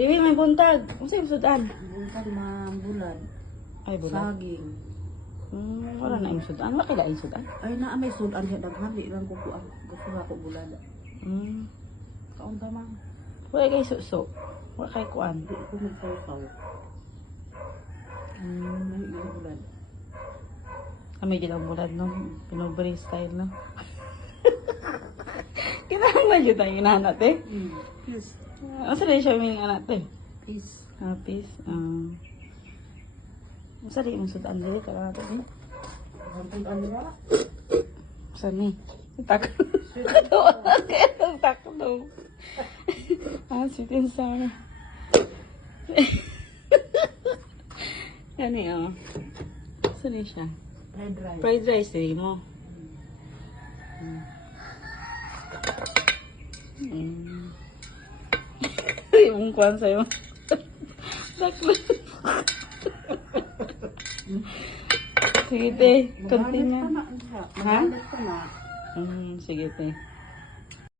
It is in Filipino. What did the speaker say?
Tiwi, may buntag. Ano sa'yo sudan? Buntag bulan. Ay, bulan. Saging. Wala na yung sudan. Wala kailangan yung sudan. Ay na may sudan siya daghan di lang ko kuan. Gusto na ko bulan. Kaunta man. Wala kayo suso. Wala kayo kuan. Di ko magsaw-saw. May ilang bulan. Kami gilang bulan, no? Pinobri style, no? Kinahanglan yun tayo inahanat, eh. Peace. Asa rin siya yung anak, eh? Peace. Peace. Asa rin yung sudan dili ka lang natin, eh? Hampir ano Saan, eh? Takdo. Takdo. Sweet and sour. Yan, eh, oh. Asa rin siya? Fried rice. Fried rice, eh, mo. Yung kuhan sa'yo. Taklo. Sige, te. Continue. Ha? Sige, te.